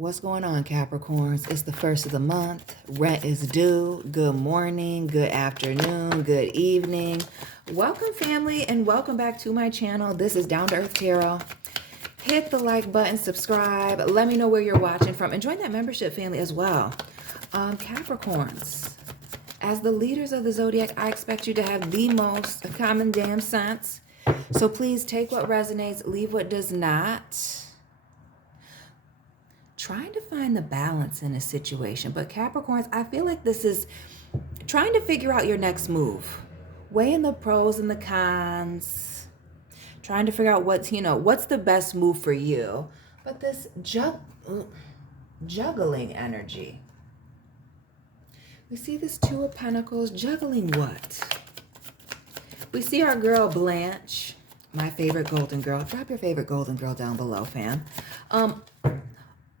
What's going on, Capricorns? It's the first of the month. Rent is due. Good morning, good afternoon, good evening. Welcome, family, and welcome back to my channel. This is Down to Earth Tarot. Hit the like button, subscribe. Let me know where you're watching from, and join that membership family as well. Capricorns, as the leaders of the zodiac, I expect you to have the most common damn sense. So please take what resonates, leave what does not. Trying to find the balance in a situation. But Capricorns, I feel like this is trying to figure out your next move. Weighing the pros and the cons. Trying to figure out what's the best move for you. But this juggling energy. We see this Two of Pentacles. Juggling what? We see our girl Blanche, my favorite golden girl. Drop your favorite golden girl down below, fam.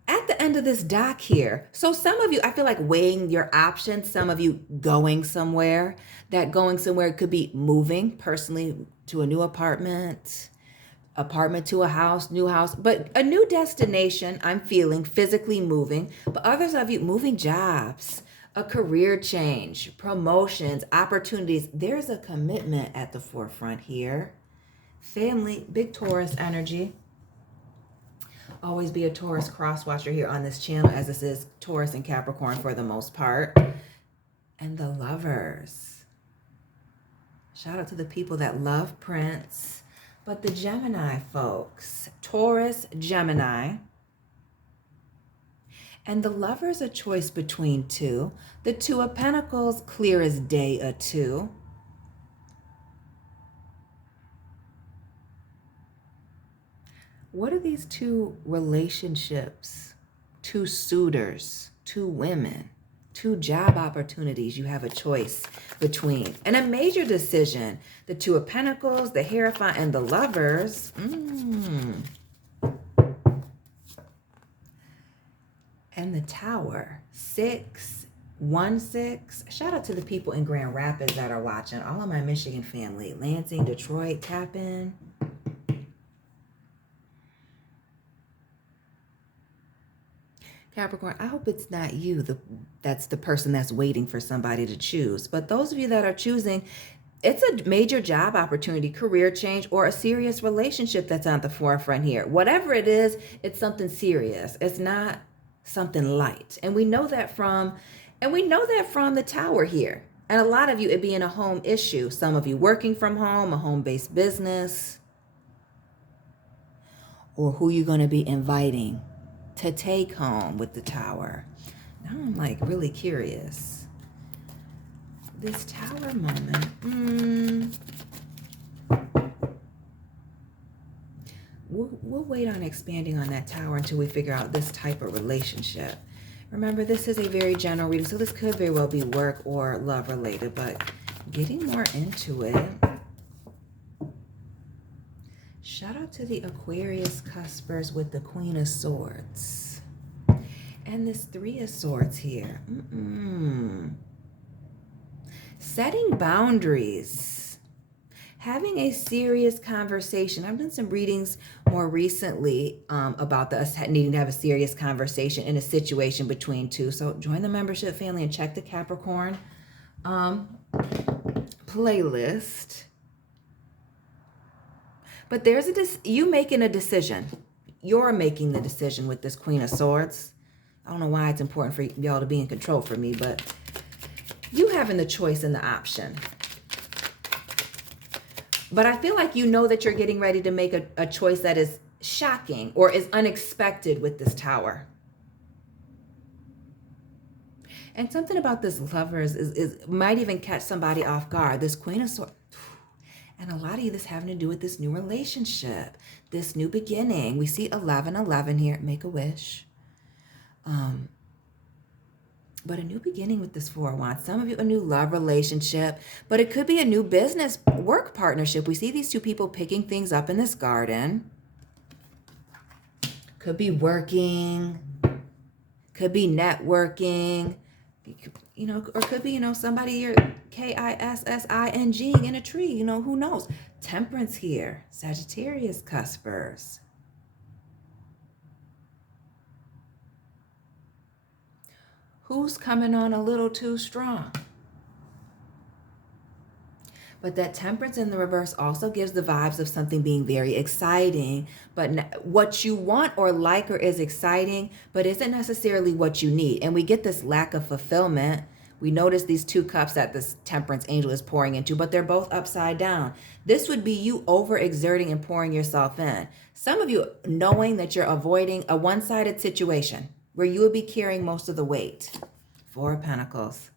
At the end of this doc here, so some of you, I feel like weighing your options, some of you going somewhere. That going somewhere could be moving personally to a new apartment to a house, new house, but a new destination. I'm feeling physically moving, but others of you moving jobs, a career change, promotions, opportunities. There's a commitment at the forefront here. Family, big Taurus energy. Always be a Taurus cross watcher here on this channel, as this is Taurus and Capricorn for the most part. And the Lovers. Shout out to the people that love Prince. But the Gemini folks, Taurus, Gemini. And the Lovers, a choice between two. The Two of Pentacles, clear as day, a two. What are these two relationships, two suitors, two women, two job opportunities you have a choice between? And a major decision, the Two of Pentacles, the Hierophant, and the Lovers. And the Tower, 616. Shout out to the people in Grand Rapids that are watching. All of my Michigan family, Lansing, Detroit, tap in. Capricorn, I hope it's not you that's the person that's waiting for somebody to choose. But those of you that are choosing, it's a major job opportunity, career change, or a serious relationship that's on the forefront here. Whatever it is, it's something serious. It's not something light. And we know that from the Tower here. And a lot of you, it being a home issue. Some of you working from home, a home-based business, or who you're going to be inviting to take home with the Tower. Now I'm like really curious. This Tower moment. We'll wait on expanding on that Tower until we figure out this type of relationship. Remember, this is a very general reading, so this could very well be work or love related, but getting more into it. Shout out to the Aquarius cuspers with the Queen of Swords. And this Three of Swords here. Setting boundaries. Having a serious conversation. I've done some readings more recently about us needing to have a serious conversation in a situation between two. So join the membership family and check the Capricorn playlist. But there's you making a decision. You're making the decision with this Queen of Swords. I don't know why it's important for y'all to be in control for me, but you having the choice and the option. But I feel like you know that you're getting ready to make a choice that is shocking or is unexpected with this Tower. And something about this Lovers is might even catch somebody off guard. This Queen of Swords. And a lot of you, this having to do with this new relationship, this new beginning. We see 1111 here, make a wish. But a new beginning with this Four of Wands. Some of you, a new love relationship, but it could be a new business work partnership. We see these two people picking things up in this garden. Could be working, could be networking, or could be, somebody you're kissing in a tree, who knows? Temperance here, Sagittarius cuspers. Who's coming on a little too strong? But that Temperance in the reverse also gives the vibes of something being very exciting. But what you want or like or is exciting, but isn't necessarily what you need. And we get this lack of fulfillment. We notice these 2 cups that this Temperance angel is pouring into, but they're both upside down. This would be you overexerting and pouring yourself in. Some of you knowing that you're avoiding a one-sided situation where you would be carrying most of the weight. 4 of Pentacles.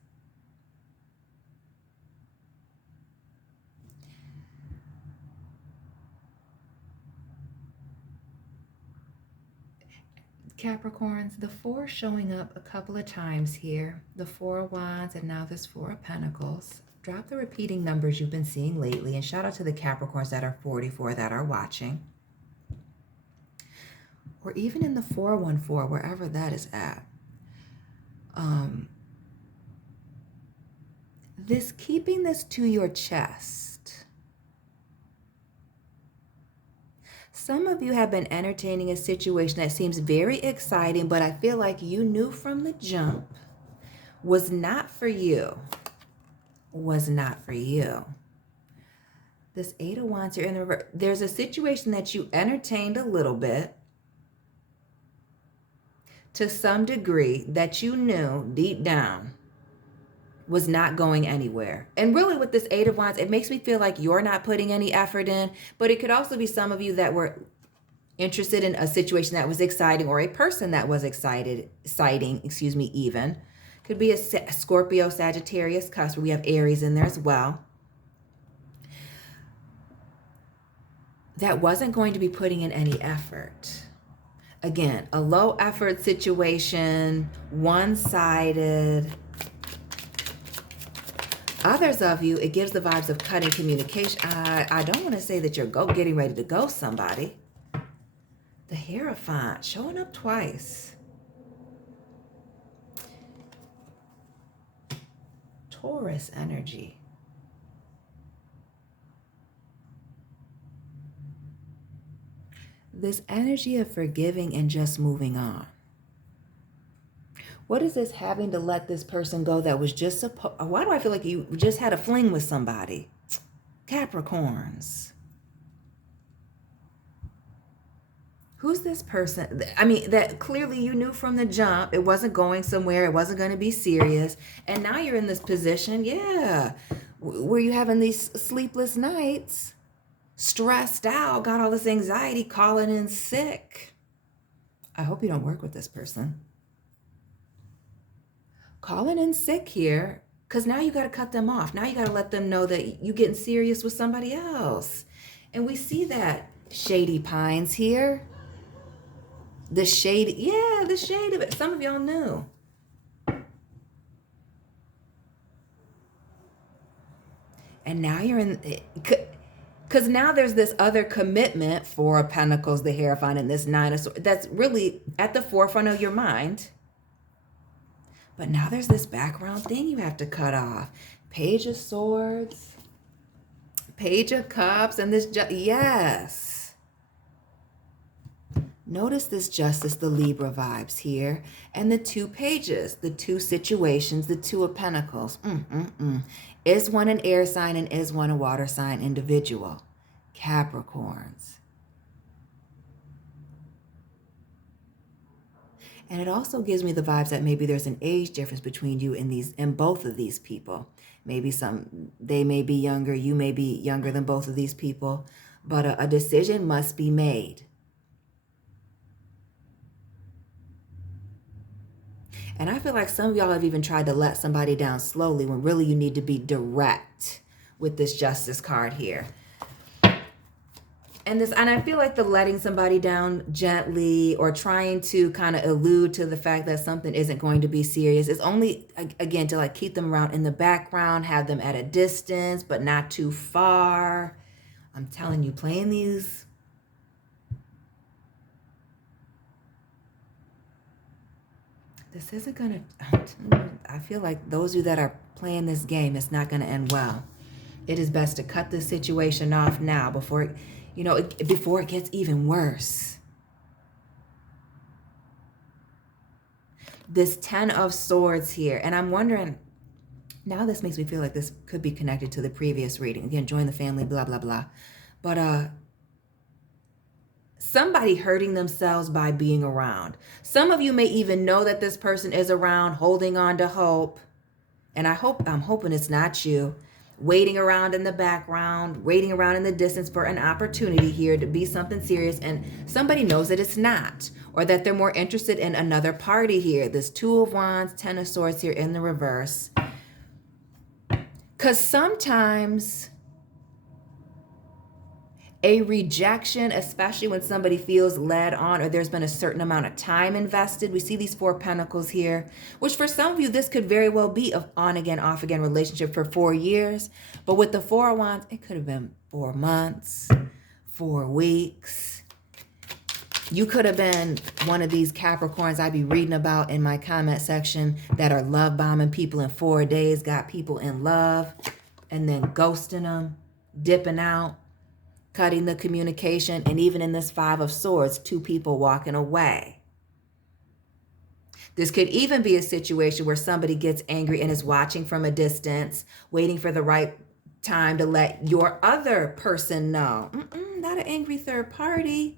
Capricorns, the 4 showing up a couple of times here. The 4 of Wands and now this 4 of Pentacles. Drop the repeating numbers you've been seeing lately, and shout out to the Capricorns that are 44 that are watching. Or even in the 414, wherever that is at. Keeping this to your chest. Some of you have been entertaining a situation that seems very exciting, but I feel like you knew from the jump was not for you. Was not for you. This 8 of Wands here in the reverse. There's a situation that you entertained a little bit to some degree that you knew deep down was not going anywhere. And really with this 8 of Wands, it makes me feel like you're not putting any effort in, but it could also be some of you that were interested in a situation that was exciting, or a person that was exciting, even. Could be a Scorpio, Sagittarius cusp. We have Aries in there as well. That wasn't going to be putting in any effort. Again, a low effort situation, one-sided. Others of you, it gives the vibes of cutting communication. I don't want to say that you're getting ready to ghost somebody. The Hierophant showing up twice. Taurus energy. This energy of forgiving and just moving on. What is this having to let this person go that was just supposed... Why do I feel like you just had a fling with somebody? Capricorns. Who's this person? I mean, that clearly you knew from the jump. It wasn't going somewhere. It wasn't going to be serious. And now you're in this position, where you're having these sleepless nights, stressed out, got all this anxiety, calling in sick. I hope you don't work with this person. Calling in sick here, because now you got to cut them off. Now you got to let them know that you're getting serious with somebody else. And we see that shady pines here. The shade of it. Some of y'all knew. And now you're in, because now there's this other commitment, 4 of Pentacles, the Hierophant, and this 9 of Swords. That's really at the forefront of your mind. But now there's this background thing you have to cut off. Page of Swords, Page of Cups, and this, yes. Notice this Justice, the Libra vibes here. And the 2 pages, the 2 situations, the 2 of Pentacles. Is one an air sign and is one a water sign individual? Capricorns. And it also gives me the vibes that maybe there's an age difference between you and both of these people. Maybe they may be younger, you may be younger than both of these people, but a decision must be made. And I feel like some of y'all have even tried to let somebody down slowly when really you need to be direct with this Justice card here. And I feel like the letting somebody down gently or trying to kind of allude to the fact that something isn't going to be serious is only, again, to like keep them around in the background, have them at a distance, but not too far. I'm telling you, playing these. This isn't going to, I feel like those of you that are playing this game, it's not going to end well. It is best to cut this situation off now before it gets even worse. this 10 of Swords here. And I'm wondering, now this makes me feel like this could be connected to the previous reading. Again, join the family, blah, blah, blah. But somebody hurting themselves by being around. Some of you may even know that this person is around, holding on to hope. And I'm hoping it's not you. Waiting around in the background, waiting around in the distance for an opportunity here to be something serious, and somebody knows that it's not, or that they're more interested in another party here. This 2 of Wands, 10 of Swords here in the reverse. Because sometimes a rejection, especially when somebody feels led on or there's been a certain amount of time invested. We see these 4 Pentacles here, which for some of you, this could very well be an on again, off again relationship for 4 years. But with the 4 of Wands, it could have been 4 months, 4 weeks. You could have been one of these Capricorns I be reading about in my comment section that are love bombing people in 4 days, got people in love, and then ghosting them, dipping out, cutting the communication, and even in this 5 of Swords, 2 people walking away. This could even be a situation where somebody gets angry and is watching from a distance, waiting for the right time to let your other person know. Not an angry third party.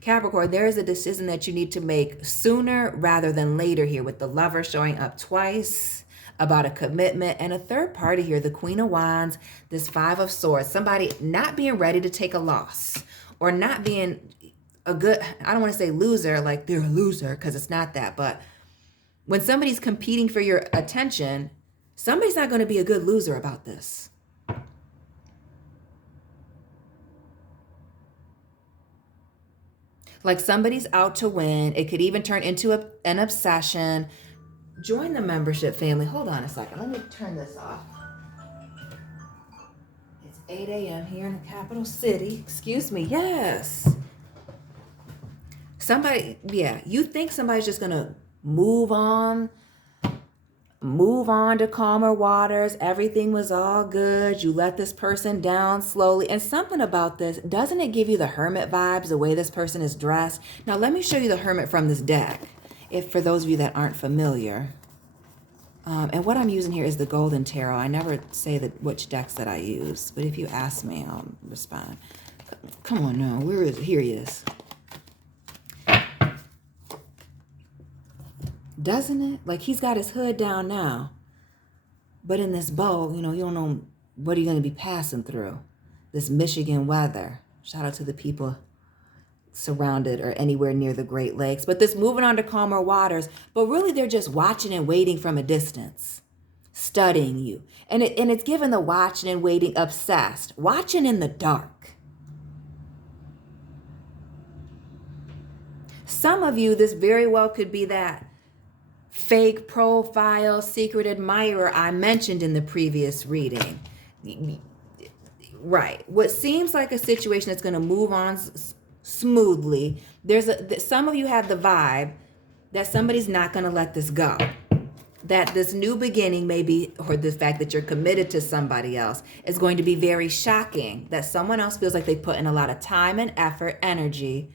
Capricorn, there is a decision that you need to make sooner rather than later here, with the Lover showing up twice about a commitment, and a third party here, the Queen of Wands, this 5 of Swords, somebody not being ready to take a loss, or not being a good, I don't want to say loser, like they're a loser, because it's not that, but when somebody's competing for your attention, somebody's not going to be a good loser about this. Like somebody's out to win. It could even turn into an obsession. Join the membership family. Hold on a second. Let me turn this off. It's 8 a.m. here in the capital city. Excuse me. Yes. Somebody, yeah, you think somebody's just going to move on to calmer waters. Everything was all good. You let this person down slowly. And something about this, doesn't it give you the Hermit vibes, the way this person is dressed? Now, let me show you the Hermit from this deck, if for those of you that aren't familiar. And what I'm using here is the Golden Tarot. I never say which decks that I use, but if you ask me, I'll respond. Come on now, where is it? Here he is. Doesn't it? Like he's got his hood down now, but in this bow, you don't know what you're going to be passing through. This Michigan weather. Shout out to the people surrounded or anywhere near the Great Lakes. But this moving on to calmer waters, but really they're just watching and waiting from a distance, studying you. And it's given the watching and waiting obsessed, watching in the dark. Some of you, this very well could be that fake profile, secret admirer I mentioned in the previous reading. Right. What seems like a situation that's going to move on smoothly. Some of you have the vibe that somebody's not going to let this go. That this new beginning maybe, or the fact that you're committed to somebody else is going to be very shocking. That someone else feels like they put in a lot of time and effort, energy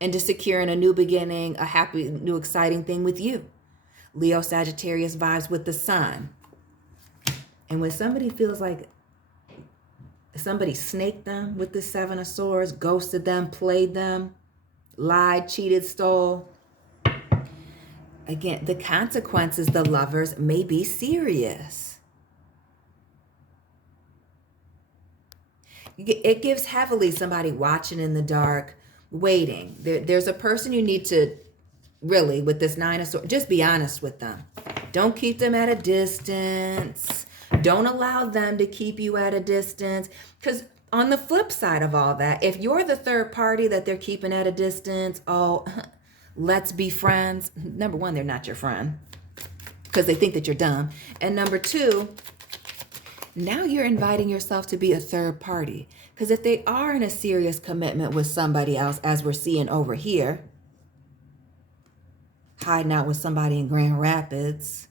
into securing a new beginning, a happy, new, exciting thing with you. Leo, Sagittarius vibes with the sun. And when somebody feels like somebody snaked them with the 7 of Swords, ghosted them, played them, lied, cheated, stole, again, the consequences, the Lovers, may be serious. It gives heavily somebody watching in the dark, waiting. There's a person you need to really, with this 9 of Swords, just be honest with them. Don't keep them at a distance. Don't allow them to keep you at a distance. Because on the flip side of all that, if you're the third party that they're keeping at a distance, let's be friends. Number one, they're not your friend because they think that you're dumb. And number two, now you're inviting yourself to be a third party. Because if they are in a serious commitment with somebody else, as we're seeing over here, hiding out with somebody in Grand Rapids,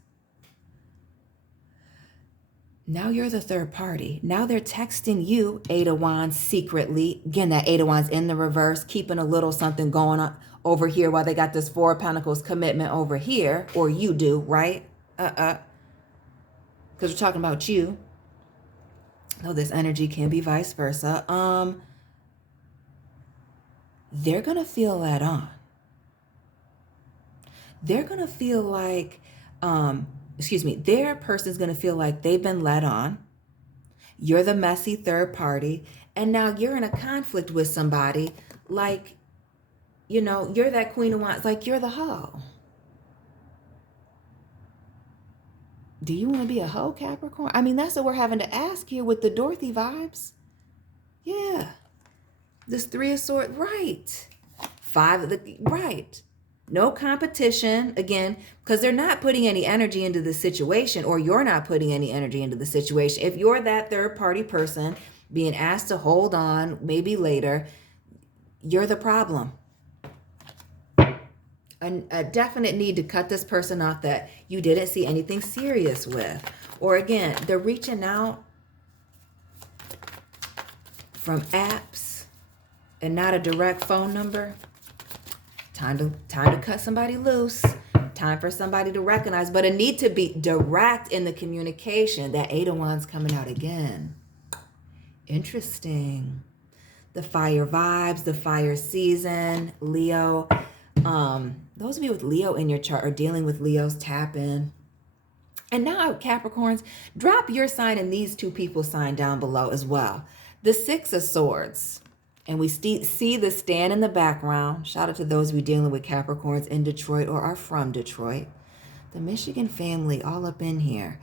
Now you're the third party. Now they're texting you, Eight of Wands, secretly. Again, that Eight of Wands in the reverse, keeping a little something going on over here while they got this Four of Pentacles commitment over here. Or you do, right? Because we're talking about you. Oh, this energy can be vice versa. They're going to feel that on. They're going to feel like, their person's going to feel like they've been led on. You're the messy third party. And now you're in a conflict with somebody like, you're that Queen of Wands, like you're the hoe. Do you want to be a hoe, Capricorn? I mean, that's what we're having to ask here with the Dorothy vibes. Yeah. This Three of Swords, right. Right. No competition, again, because they're not putting any energy into the situation, or you're not putting any energy into the situation. If you're that third party person being asked to hold on, maybe later, you're the problem. A definite need to cut this person off that you didn't see anything serious with. Or again, they're reaching out from apps and not a direct phone number. Time to cut somebody loose. Time for somebody to recognize, but it need to be direct in the communication. That Eight of Wands coming out again. Interesting. The fire vibes, the fire season, Leo. Those of you with Leo in your chart are dealing with Leo's tap in. And now, Capricorns, drop your sign and these two people's sign down below as well. The Six of Swords. And we see the stand in the background. Shout out to those of you dealing with Capricorns in Detroit or are from Detroit. The Michigan family all up in here.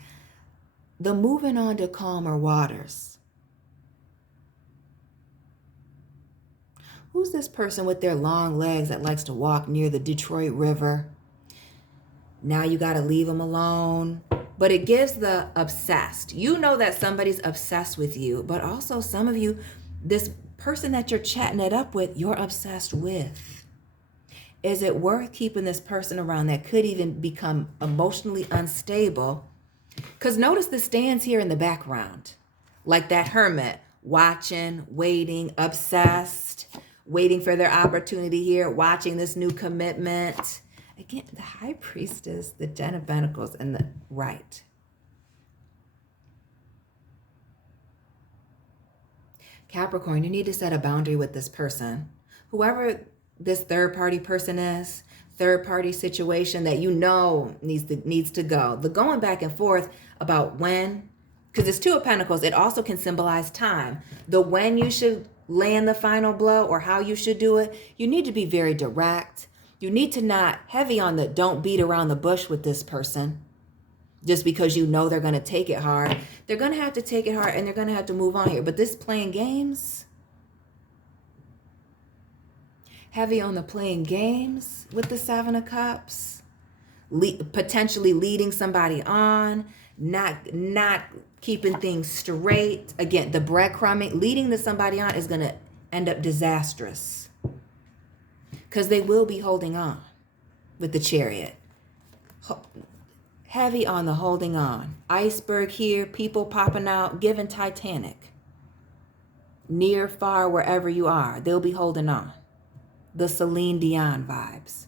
The moving on to calmer waters. Who's this person with their long legs that likes to walk near the Detroit River? Now you got to leave them alone. But it gives the obsessed. You know that somebody's obsessed with you, but also some of you, this person that you're chatting it up with, you're obsessed with. Is it worth keeping this person around that could even become emotionally unstable? Because notice the stands here in the background. Like that hermit, watching, waiting, obsessed, waiting for their opportunity here, watching this new commitment. Again, the High Priestess, the Ten of Pentacles, and the right. Capricorn, you need to set a boundary with this person. Whoever this third-party person is, third-party situation that you know needs to go. The going back and forth about when, because it's Two of Pentacles, it also can symbolize time. The when you should land the final blow or how you should do it, you need to be very direct. You need to not heavy on the don't beat around the bush with this person. Just because you know they're going to take it hard. They're going to have to take it hard and they're going to have to move on here. But this playing games, heavy on the playing games with the Seven of Cups, potentially leading somebody on, not keeping things straight. Again, the breadcrumbing, leading to somebody on is going to end up disastrous. Because they will be holding on with the Chariot. Heavy on the holding on. Iceberg here, people popping out, giving Titanic. Near, far, wherever you are, they'll be holding on. The Celine Dion vibes.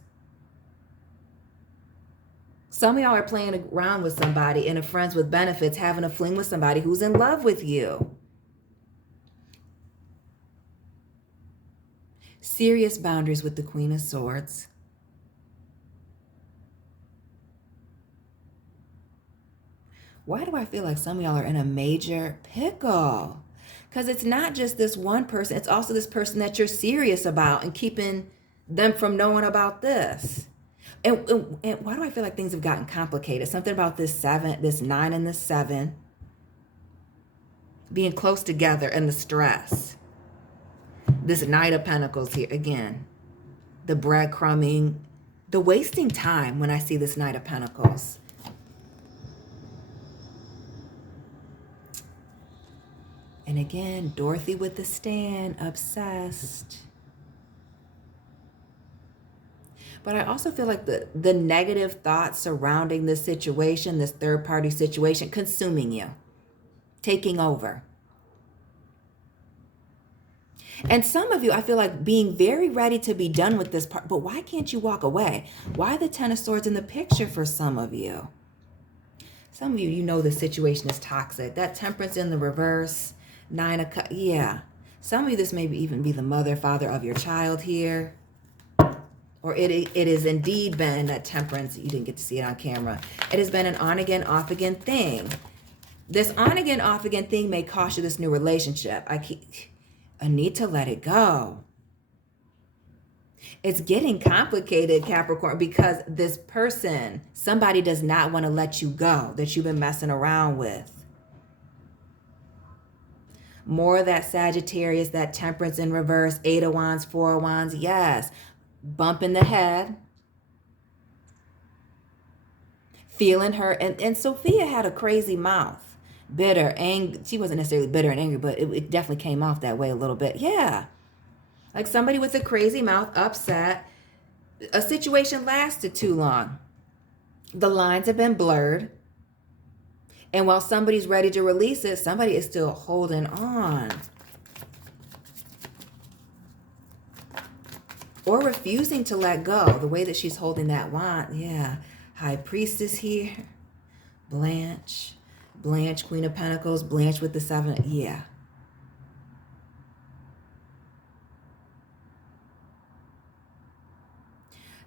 Some of y'all are playing around with somebody and a friends with benefits, having a fling with somebody who's in love with you. Serious boundaries with the Queen of Swords. Why do I feel like some of y'all are in a major pickle? Because it's not just this one person. It's also this person that you're serious about and keeping them from knowing about this. And why do I feel like things have gotten complicated? Something about this 9 and the 7 being close together and the stress. This Knight of Pentacles here again. The breadcrumbing, the wasting time when I see this Knight of Pentacles. And again, Dorothy with the stand, obsessed. But I also feel like the negative thoughts surrounding this situation, this third-party situation, consuming you. taking over. And some of you, I feel like being very ready to be done with this part, but why can't you walk away? Why the Ten of Swords in the picture for some of you? Some of you, you know the situation is toxic. That Temperance in the reverse, Nine of Cups, yeah. Some of you, this may even be the mother, father of your child here. Or it has indeed been that Temperance, you didn't get to see it on camera. It has been an on-again, off-again thing. This on-again, off-again thing may cost you this new relationship. I need to let it go. It's getting complicated, Capricorn, because this person, somebody does not want to let you go that you've been messing around with. More of that Sagittarius, that Temperance in reverse, Eight of Wands, Four of Wands, yes. Bump in the head. Feeling her. And Sophia had a crazy mouth. Bitter, angry. She wasn't necessarily bitter and angry, but it definitely came off that way a little bit. Yeah. Like somebody with a crazy mouth, upset. A situation lasted too long. The lines have been blurred. And while somebody's ready to release it, somebody is still holding on. Or refusing to let go. The way that she's holding that wand. Yeah. High Priestess here. Blanche. Blanche, Queen of Pentacles. Blanche with the Seven. Yeah.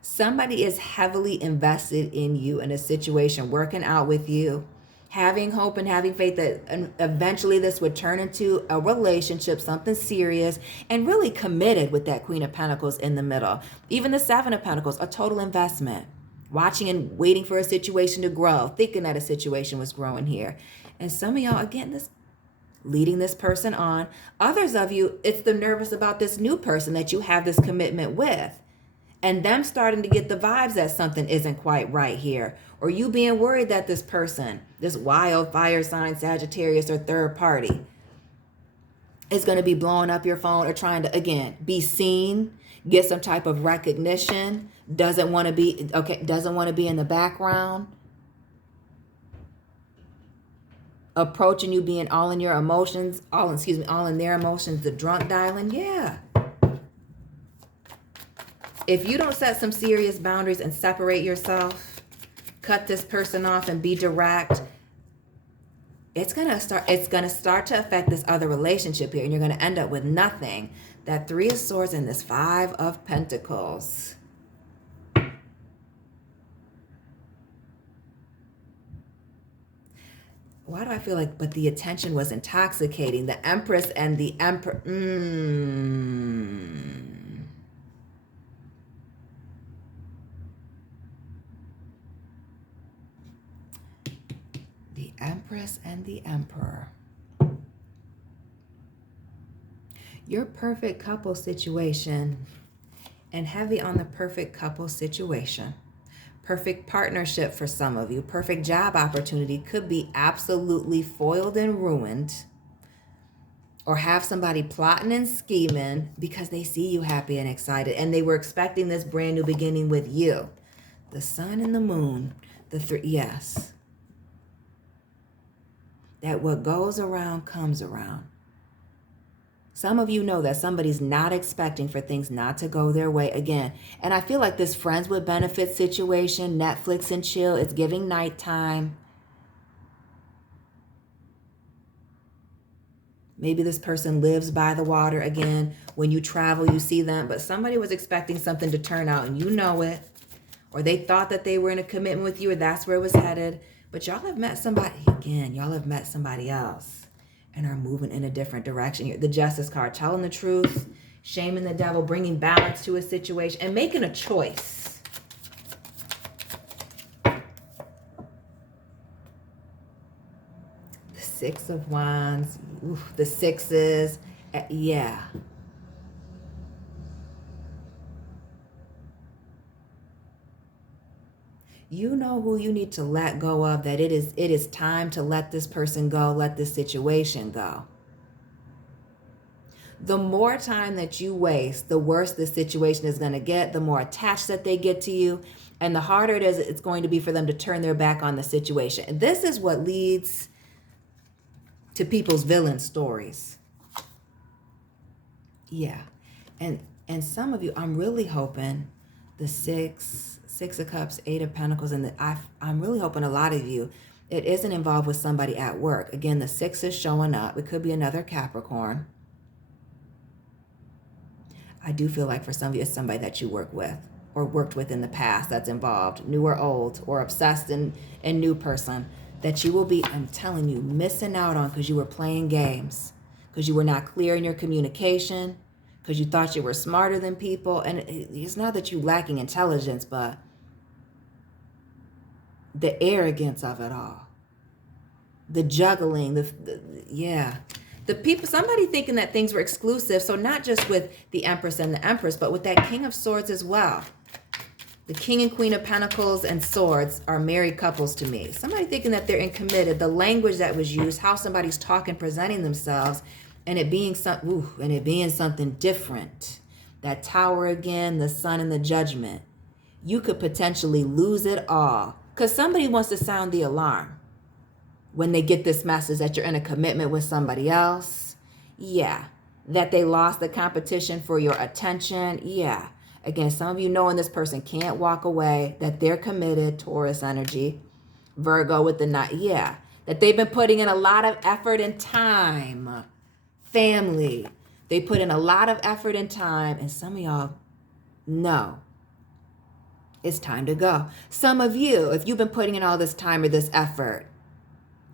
Somebody is heavily invested in you in a situation, working out with you, having hope and having faith that eventually this would turn into a relationship, something serious, and really committed with that Queen of Pentacles in the middle. Even the Seven of Pentacles, a total investment. Watching and waiting for a situation to grow, thinking that a situation was growing here. And some of y'all, again, this leading this person on. Others of you, it's the nervous about this new person that you have this commitment with. And them starting to get the vibes that something isn't quite right here. Or you being worried that this person, this wild fire sign, Sagittarius or third party, is going to be blowing up your phone or trying to, again, be seen, get some type of recognition, doesn't want to be in the background, approaching you, being all in your emotions, all in their emotions, the drunk dialing, yeah. If you don't set some serious boundaries and separate yourself, cut this person off and be direct, it's gonna start to affect this other relationship here, and you're gonna end up with nothing. That Three of Swords and this Five of Pentacles. Why do I feel like, but the attention was intoxicating. The Empress and the Emperor. The Empress and the Emperor. Your perfect couple situation, and heavy on the perfect couple situation. Perfect partnership for some of you. Perfect job opportunity could be absolutely foiled and ruined. Or have somebody plotting and scheming because they see you happy and excited. And they were expecting this brand new beginning with you. The Sun and the Moon. The three, yes. That what goes around comes around. Some of you know that somebody's not expecting for things not to go their way again. And I feel like this friends with benefits situation, Netflix and chill, it's giving nighttime. Maybe this person lives by the water again. When you travel, you see them. But somebody was expecting something to turn out and you know it. Or they thought that they were in a commitment with you or that's where it was headed. But y'all have met somebody, again, y'all have met somebody else. And are moving in a different direction. The Justice card, telling the truth, shaming the devil, bringing balance to a situation, and making a choice. The Six of Wands, the sixes, yeah. You know who you need to let go of, that it is time to let this person go, let this situation go. The more time that you waste, the worse this situation is going to get, the more attached that they get to you, and the harder it's going to be for them to turn their back on the situation. And this is what leads to people's villain stories. Yeah. And some of you, I'm really hoping the Six of Cups, Eight of Pentacles, and I'm really hoping a lot of you, it isn't involved with somebody at work. Again, the Six is showing up. It could be another Capricorn. I do feel like for some of you, it's somebody that you work with or worked with in the past that's involved, new or old, or obsessed and new person that you will be, I'm telling you, missing out on because you were playing games, because you were not clear in your communication, because you thought you were smarter than people. And it's not that you lacking intelligence, but the arrogance of it all, the juggling, the people, somebody thinking that things were exclusive. So not just with the Empress and the Empress, but with that King of Swords as well. The King and Queen of Pentacles and Swords are married couples to me. Somebody thinking that they're committed, the language that was used, how somebody's talking, presenting themselves, and it being something different. That Tower again, the Sun and the Judgment. You could potentially lose it all because somebody wants to sound the alarm when they get this message that you're in a commitment with somebody else. Yeah. That they lost the competition for your attention. Yeah. Again, some of you knowing this person can't walk away, that they're committed, Taurus energy, Virgo with the night. Yeah. That they've been putting in a lot of effort and time. Family. They put in a lot of effort and time, and some of y'all know it's time to go. Some of you, if you've been putting in all this time or this effort,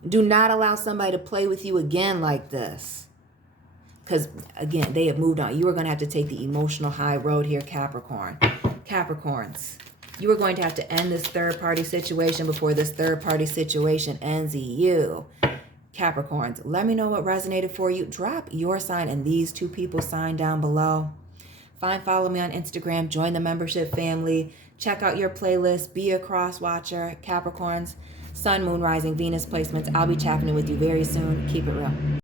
do not allow somebody to play with you again like this. Because, again, they have moved on. You are going to have to take the emotional high road here, Capricorn. Capricorns, you are going to have to end this third-party situation before this third-party situation ends you. Capricorns, let me know what resonated for you. Drop your sign and these two people's sign down below. Follow me on Instagram. Join the membership family. Check out your playlist. Be a cross watcher. Capricorns, Sun, Moon, Rising, Venus placements. I'll be tapping in with you very soon. Keep it real.